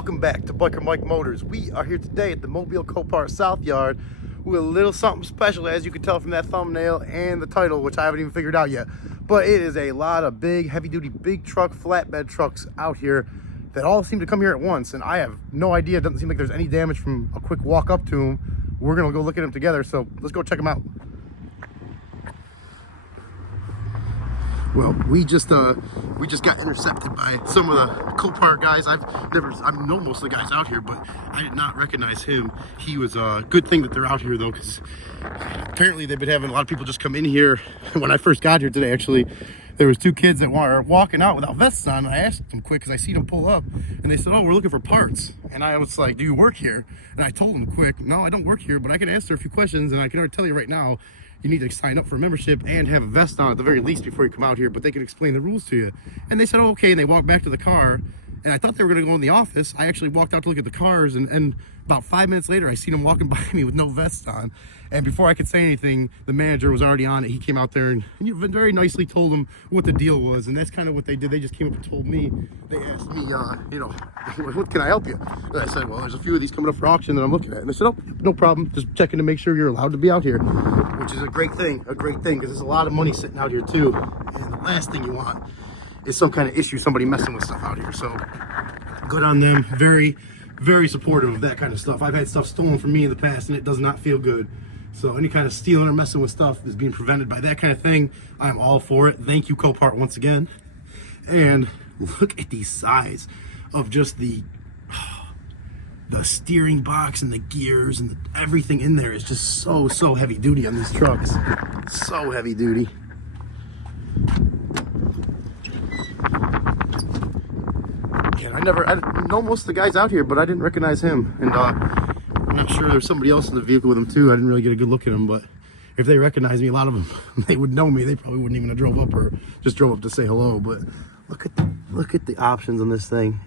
Welcome back to Biker Mike Motors. We are here today at the Mobile Copart South Yard with a little something special, as you can tell from that thumbnail and the title, which I haven't even figured out yet. But it is a lot of big, heavy-duty, big truck, flatbed trucks out here that all seem to come here at once, and I have no idea. It doesn't seem like there's any damage from a quick walk up to them. We're gonna go look at them together, so let's go check them out. Well, we just got intercepted by some of the Copart guys. I know most of the guys out here, but I did not recognize him. He was a good thing that they're out here though, because apparently they've been having a lot of people just come in here. When I first got here today, actually, there was two kids that were walking out without vests on. And I asked them quick because I seen them pull up, and they said, "Oh, we're looking for parts." And I was like, "Do you work here?" And I told them quick, "No, I don't work here, but I can answer a few questions, and I can already tell you right now, you need to sign up for a membership and have a vest on at the very least before you come out here, but they can explain the rules to you." And they said, "Oh, okay," and they walked back to the car, and I thought they were going to go in the office. I actually walked out to look at the cars, and about 5 minutes later, I seen them walking by me with no vest on. And before I could say anything, the manager was already on it. He came out there and very nicely told them what the deal was, and that's kind of what they did. They just came up and told me. They asked me, what can I help you? And I said, "Well, there's a few of these coming up for auction that I'm looking at." And they said, "Oh, no problem. Just checking to make sure you're allowed to be out here," which is a great thing, because there's a lot of money sitting out here too. And the last thing you want is some kind of issue, somebody messing with stuff out here. So good on them. Very, very supportive of that kind of stuff. I've had stuff stolen from me in the past, and it does not feel good. So any kind of stealing or messing with stuff is being prevented by that kind of thing. I'm all for it. Thank you, Copart, once again. And look at the size of just the steering box and the gears and everything in there is just so heavy duty on these trucks. So heavy duty. And I know most of the guys out here, but I didn't recognize him. And I'm not sure there's somebody else in the vehicle with him too. I didn't really get a good look at him, but if they recognize me, a lot of them, they would know me. They probably wouldn't even have drove up or just drove up to say hello. But look at the options on this thing.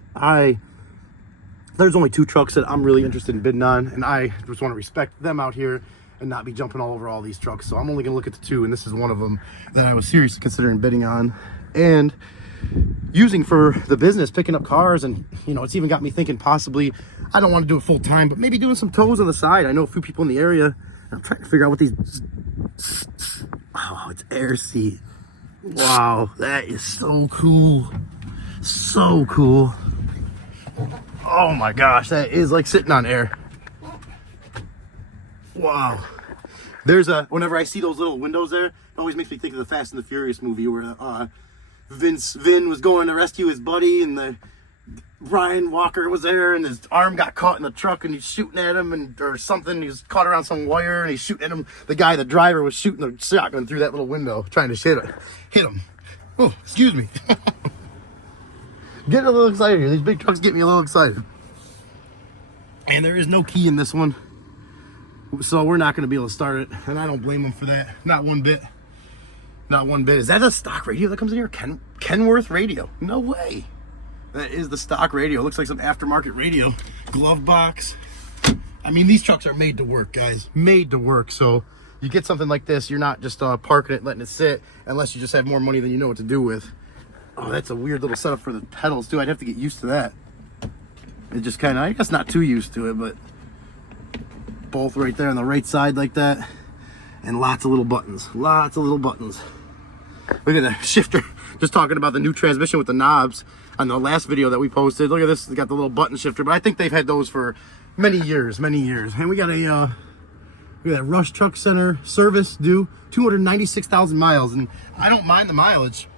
There's only two trucks that I'm really interested in bidding on, and I just want to respect them out here and not be jumping all over all these trucks. So I'm only gonna look at the two, and this is one of them that I was seriously considering bidding on and using for the business, picking up cars. And it's even got me thinking possibly, I don't want to do it full time, but maybe doing some tows on the side. I know a few people in the area. I'm trying to figure out what these, oh, it's air seat. Wow, that is so cool. So cool. Oh my gosh, that is like sitting on air. Wow. Whenever I see those little windows there, it always makes me think of the Fast and the Furious movie where Vin was going to rescue his buddy, and Ryan Walker was there, and his arm got caught in the truck, and he's shooting at him, or something. He was caught around some wire, and he's shooting at him. The driver, was shooting the shotgun through that little window, trying to hit him. Oh, excuse me. Getting a little excited here. These big trucks get me a little excited. And there is no key in this one, so we're not going to be able to start it, and I don't blame them for that. Not one bit. Not one bit. Is that a stock radio that comes in here? Kenworth radio? No way. That is the stock radio. It looks like some aftermarket radio. Glove box. I mean, these trucks are made to work, guys. Made to work. So you get something like this, you're not just parking it, letting it sit, unless you just have more money than you know what to do with. Oh, that's a weird little setup for the pedals too. I'd have to get used to that. It just kind of, I guess not too used to it, but both right there on the right side like that. And lots of little buttons. Lots of little buttons. Look at that shifter. Just talking about the new transmission with the knobs on the last video that we posted. Look at this. It's got the little button shifter, but I think they've had those for many years. And we got a Rush Truck Center service due 296,000 miles. And I don't mind the mileage,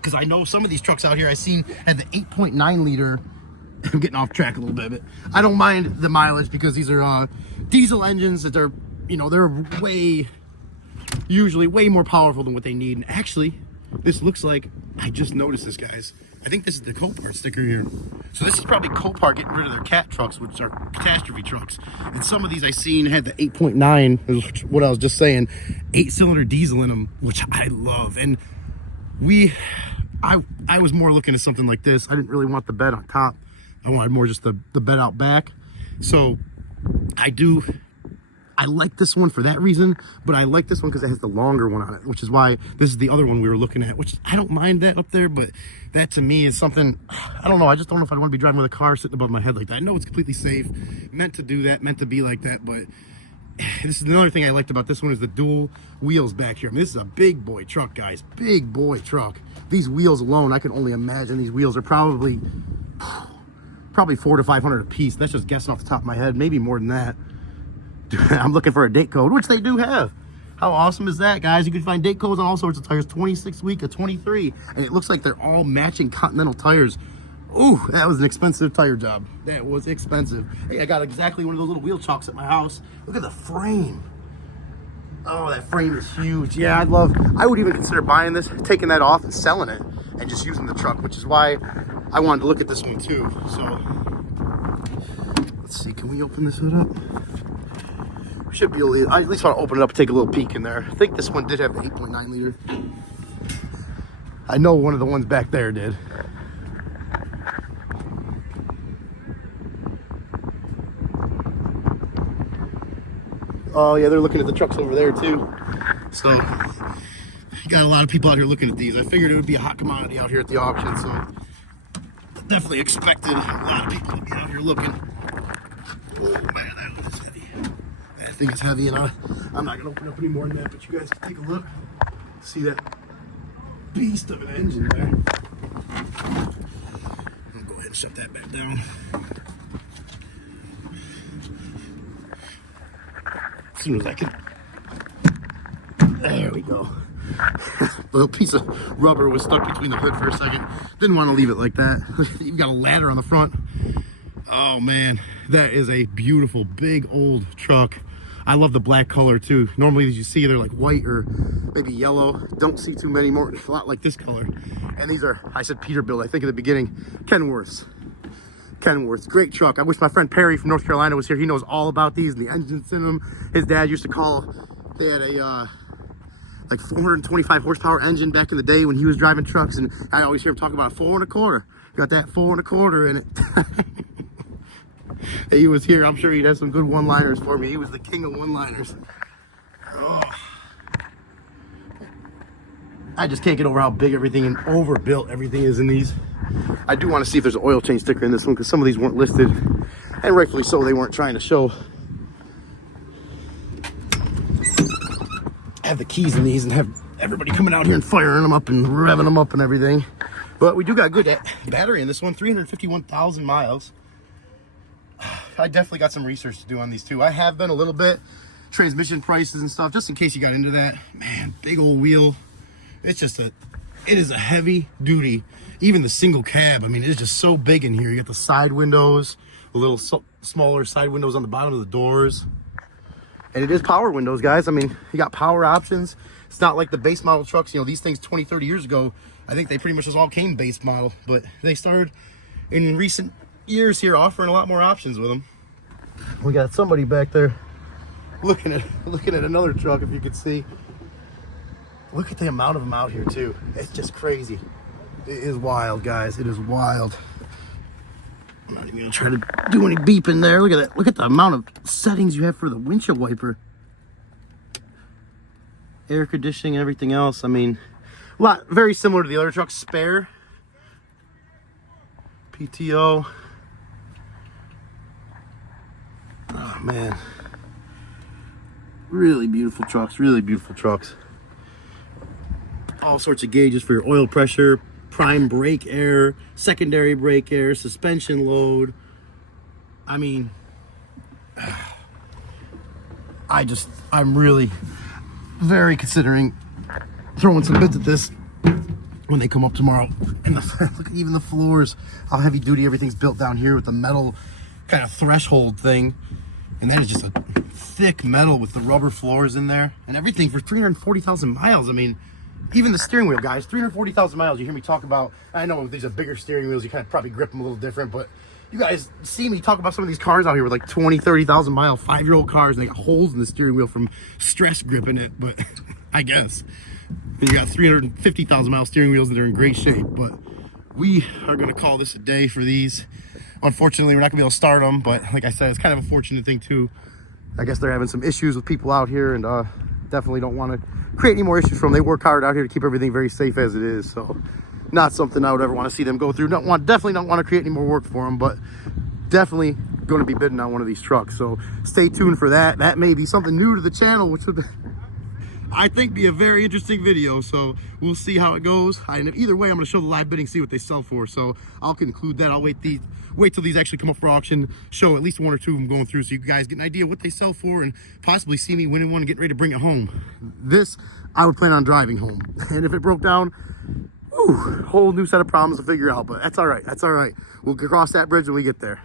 because I know some of these trucks out here I've seen had the 8.9 liter. I'm getting off track a little bit, but I don't mind the mileage because these are diesel engines that they're usually way more powerful than what they need. And actually, this looks like, I just noticed this, guys. I think this is the Copart sticker here. So this is probably Copart getting rid of their cat trucks, which are catastrophe trucks. And some of these I seen had the 8.9, what I was just saying, 8-cylinder diesel in them, which I love. And I was more looking at something like this. I didn't really want the bed on top. I wanted more just the bed out back. So I I like this one for that reason, but I like this one because it has the longer one on it, which is why this is the other one we were looking at, which I don't mind that up there, but that to me is something, I don't know, I just don't know if I want to be driving with a car sitting above my head like that. I know it's completely safe, meant to do that, meant to be like that, but this is another thing I liked about this one is the dual wheels back here. I mean, this is a big boy truck, guys, big boy truck. These wheels alone, I can only imagine these wheels are probably 400 to 500 a piece. That's just guessing off the top of my head, maybe more than that. I'm looking for a date code, which they do have. How awesome is that, guys? You can find date codes on all sorts of tires. 26 week of 23, and it looks like they're all matching Continental tires. Ooh, that was an expensive tire job. That was expensive. Hey, I got exactly one of those little wheel chocks at my house. Look at the frame. Oh, that frame is huge. Yeah, I would even consider buying this, taking that off and selling it, and just using the truck, which is why I wanted to look at this one too. So let's see, can we open this hood up? We should be able to, I at least want to open it up and take a little peek in there. I think this one did have the 8.9 liter. I know one of the ones back there did. Oh yeah, they're looking at the trucks over there too. So you got a lot of people out here looking at these. I figured it would be a hot commodity out here at the auction, so definitely expected a lot of people to be out here looking. Oh man, that is heavy. That thing is heavy, and I'm not gonna open up any more than that, but you guys can take a look. See that beast of an engine there. I'll go ahead and shut that back down. As soon as I can. There we go. A little piece of rubber was stuck between the hood for a second. Didn't want to leave it like that. You've got a ladder on the front. Oh man, that is a beautiful big old truck. I love the black color too. Normally as you see, they're like white or maybe yellow. Don't see too many more, a lot like this color. And these are, I said Peterbilt, I think at the beginning, Kenworths. Great truck. I wish my friend Perry from North Carolina was here. He knows all about these and the engines in them. His dad used to call, they had a like 425 horsepower engine back in the day when he was driving trucks, and I always hear him talk about 4 1/4. Got that 4 1/4 in it. He was here. I'm sure he'd have some good one-liners for me. He was the king of one-liners. Oh. I just can't get over how big everything and overbuilt everything is in these. I do want to see if there's an oil change sticker in this one, because some of these weren't listed, and rightfully so. They weren't trying to show. Have the keys in these and have everybody coming out here and firing them up and revving them up and everything. But we do got good battery in this one, 351,000 miles. I definitely got some research to do on these too. I have been a little bit, transmission prices and stuff, just in case you got into that. Man, big old wheel. It's just it is a heavy duty. Even the single cab, I mean, it's just so big in here. You got the side windows, the little smaller side windows on the bottom of the doors. And it is power windows, guys. I mean, you got power options. It's not like the base model trucks. You know, these things 20, 30 years ago, I think they pretty much just all came base model. But they started in recent years here offering a lot more options with them. We got somebody back there looking at another truck, if you could see. Look at the amount of them out here too. It's just crazy. It is wild, guys. It is wild. I'm not even gonna try to do any beeping there. Look at that. Look at the amount of settings you have for the windshield wiper. Air conditioning and everything else. I mean, a lot, very similar to the other trucks. Spare. PTO. Oh man. Really beautiful trucks, really beautiful trucks. All sorts of gauges for your oil pressure, prime brake air, secondary brake air, suspension load. I mean, I'm really very considering throwing some bids at this when they come up tomorrow. And look at even the floors, how heavy duty everything's built down here with the metal kind of threshold thing. And that is just a thick metal with the rubber floors in there and everything for 340,000 miles. I mean, even the steering wheel, guys, 340,000 miles. You hear me talk about, I know these are bigger steering wheels, you kind of probably grip them a little different, but you guys see me talk about some of these cars out here with like 20, 30,000 mile, 5-year-old cars, and they got holes in the steering wheel from stress gripping it, but I guess. You got 350,000 mile steering wheels that are in great shape, but we are going to call this a day for these. Unfortunately, we're not going to be able to start them, but like I said, it's kind of a fortunate thing too I guess they're having some issues with people out here, and definitely don't want to create any more issues for them. They work hard out here to keep everything very safe as it is, so not something I would ever want to see them go through. Definitely don't want to create any more work for them, but definitely going to be bidding on one of these trucks, so stay tuned for that. That may be something new to the channel, which would, I think, be a very interesting video, so we'll see how it goes. And either way, I'm going to show the live bidding, see what they sell for, so I'll conclude that. I'll wait till these actually come up for auction, show at least one or two of them going through, so you guys get an idea what they sell for, and possibly see me winning one and getting ready to bring it home. This I would plan on driving home, and if it broke down, whew, whole new set of problems to figure out, but that's all right. That's all right. We'll cross that bridge when we get there.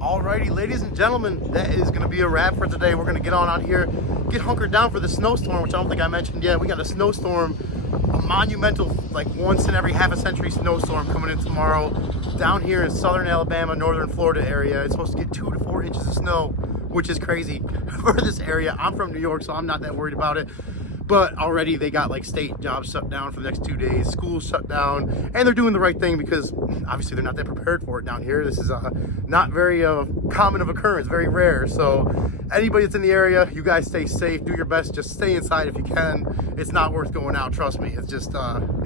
Alrighty, ladies and gentlemen, that is going to be a wrap for today. We're going to get on out here, get hunkered down for the snowstorm, which I don't think I mentioned yet. We got a snowstorm, a monumental, like once in every half a century snowstorm coming in tomorrow down here in southern Alabama, northern Florida area. It's supposed to get 2 to 4 inches of snow, which is crazy for this area. I'm from New York, so I'm not that worried about it. But already they got like state jobs shut down for the next 2 days, schools shut down, and they're doing the right thing because obviously they're not that prepared for it down here. This is not very common of occurrence, very rare. So anybody that's in the area, you guys stay safe, do your best, just stay inside if you can. It's not worth going out, trust me. It's just,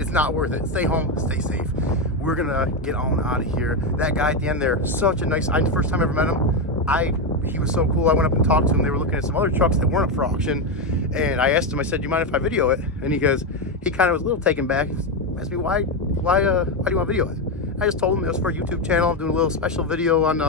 it's not worth it. Stay home, stay safe. We're gonna get on out of here. That guy at the end there, such a nice, first time I ever met him, he was so cool. I went up and talked to him. They were looking at some other trucks that weren't up for auction, and I asked him, I said, do you mind if I video it? And he goes, he kind of was a little taken back. He asked me, why do you want to video it? I just told him it was for a YouTube channel. I'm doing a little special video on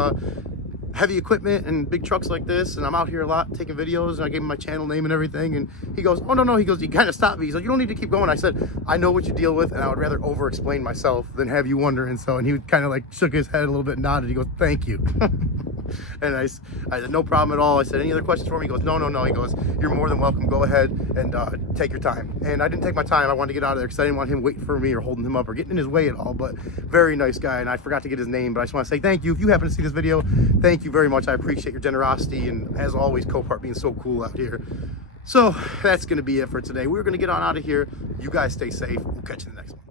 heavy equipment and big trucks like this, and I'm out here a lot taking videos, and I gave him my channel name and everything, and he goes, oh no, he goes, you kind of stopped me. He's like, you don't need to keep going. I said, I know what you deal with, and I would rather over explain myself than have you wondering. So, and he kind of like shook his head a little bit and nodded. He goes, thank you. And I said, no problem at all. I said, any other questions for me? He goes, no. He goes, you're more than welcome. Go ahead and take your time. And I didn't take my time. I wanted to get out of there because I didn't want him waiting for me or holding him up or getting in his way at all. But very nice guy, and I forgot to get his name, but I just want to say thank you. If you happen to see this video, thank you very much. I appreciate your generosity, and as always, Copart being so cool out here. So that's going to be it for today. We're going to get on out of here. You guys stay safe. We'll catch you in the next one.